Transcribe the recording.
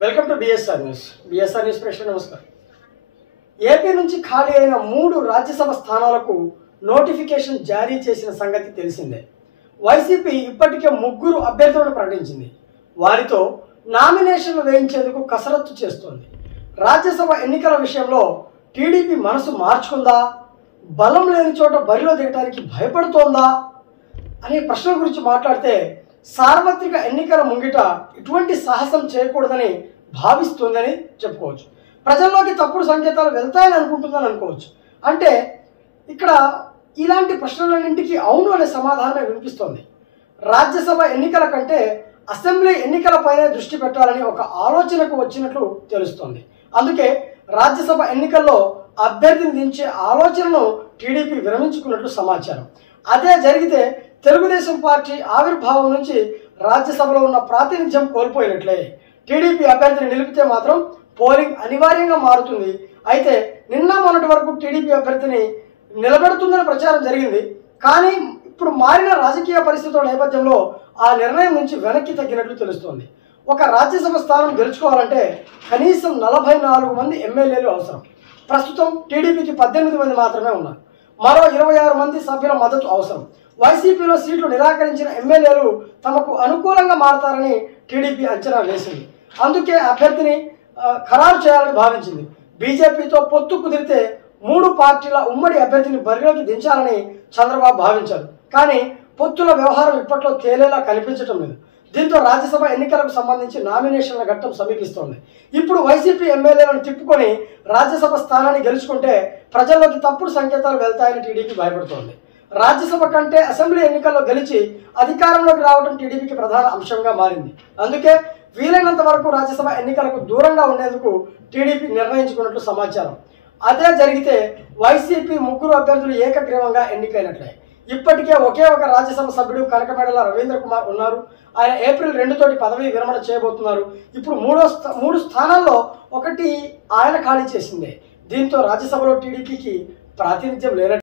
Welcome to BSR news. BSR news ప్రేక్షకులకు నమస్కారం. AP నుంచి ఖాళీ అయిన 3 రాజ్యసభ స్థానాలకు నోటిఫికేషన్ జారీ చేసిన సంగతి తెలిసిందే. వైసీపీ ఇప్పటికే 3 అభ్యర్థులను ప్రకటించింది. వారితో నామినేషన్లు వేయించేందుకు కసరత్తు చేస్తోంది. రాజ్యసభ ఎన్నికల విషయంలో టీడీపీ మనసు మార్చుకుందా, బలం లేని చోట బరిలో దిగడానికి భయపడుతోందా అనే ప్రశ్నల గురించి మాట్లాడితే సార్వత్రిక ఎన్నికల ముంగిట ఇటువంటి సాహసం చేయకూడదని భావిస్తుందని చెప్పుకోవచ్చు. ప్రజల్లోకి తప్పుడు సంకేతాలు వెళ్తాయని అనుకుంటుందని అనుకోవచ్చు. అంటే ఇక్కడ ఇలాంటి ప్రశ్నలన్నింటికీ అవును అనే సమాధానమే వినిపిస్తోంది. రాజ్యసభ ఎన్నికల కంటే అసెంబ్లీ ఎన్నికలపైనే దృష్టి పెట్టాలని ఒక ఆలోచనకు వచ్చినట్లు తెలుస్తోంది. అందుకే రాజ్యసభ ఎన్నికల్లో అభ్యర్థిని దించే ఆలోచనను టీడీపీ విరమించుకున్నట్లు సమాచారం. అదే జరిగితే తెలుగుదేశం పార్టీ ఆవిర్భావం నుంచి రాజ్యసభలో ఉన్న ప్రాతినిధ్యం కోల్పోయినట్లే. టీడీపీ అభ్యర్థిని నిలిపితే మాత్రం పోలింగ్ అనివార్యంగా మారుతుంది. అయితే నిన్న మొన్నటి వరకు టీడీపీ అభ్యర్థిని నిలబెడుతుందని ప్రచారం జరిగింది. కానీ ఇప్పుడు మారిన రాజకీయ పరిస్థితుల నేపథ్యంలో ఆ నిర్ణయం నుంచి వెనక్కి తగ్గినట్లు తెలుస్తోంది. ఒక రాజ్యసభ స్థానం గెలుచుకోవాలంటే కనీసం 44 మంది ఎమ్మెల్యేలు అవసరం. ప్రస్తుతం టీడీపీకి 18 మంది మాత్రమే ఉన్నారు. మరో 26 మంది సభ్యుల మద్దతు అవసరం. వైసీపీలో సీట్లు నిరాకరించిన ఎమ్మెల్యేలు తమకు అనుకూలంగా మారతారని టీడీపీ అంచనా వేసింది. అందుకే అభ్యర్థిని ఖరారు చేయాలని భావించింది. బీజేపీతో పొత్తు కుదిరితే 3 పార్టీల ఉమ్మడి అభ్యర్థిని బరిలోకి దించాలని చంద్రబాబు భావించారు. కానీ పొత్తుల వ్యవహారం ఇప్పట్లో తేలేలా కనిపించడం లేదు. దీంతో రాజ్యసభ ఎన్నికలకు సంబంధించి నామినేషన్ల ఘట్టం సమీపిస్తోంది. ఇప్పుడు వైసీపీ ఎమ్మెల్యేలను తిప్పుకొని రాజ్యసభ స్థానాన్ని గెలుచుకుంటే ప్రజల్లోకి తప్పుడు సంకేతాలు వెళ్తాయని టీడీపీ భయపడుతోంది. రాజ్యసభ కంటే అసెంబ్లీ ఎన్నికల్లో గెలిచి అధికారంలోకి రావడం టీడీపీకి ప్రధాన అంశంగా మారింది. అందుకే వీలైనంత వరకు రాజ్యసభ ఎన్నికలకు దూరంగా ఉండేందుకు టీడీపీ నిర్ణయించుకున్నట్లు సమాచారం. అదే జరిగితే వైసీపీ 3 అభ్యర్థులు ఏకగ్రీవంగా ఎన్నికైనట్లే. ఇప్పటికే ఒకే ఒక రాజ్యసభ సభ్యుడు కనకమేడల రవీంద్ర కుమార్ ఉన్నారు. ఆయన ఏప్రిల్ 2 తోటి పదవీ విరమణ చేయబోతున్నారు. ఇప్పుడు 3 స్థానాల్లో ఒకటి ఆయన ఖాళీ చేసిందే. దీంతో రాజ్యసభలో టీడీపీకి ప్రాతినిధ్యం లేనట్టు.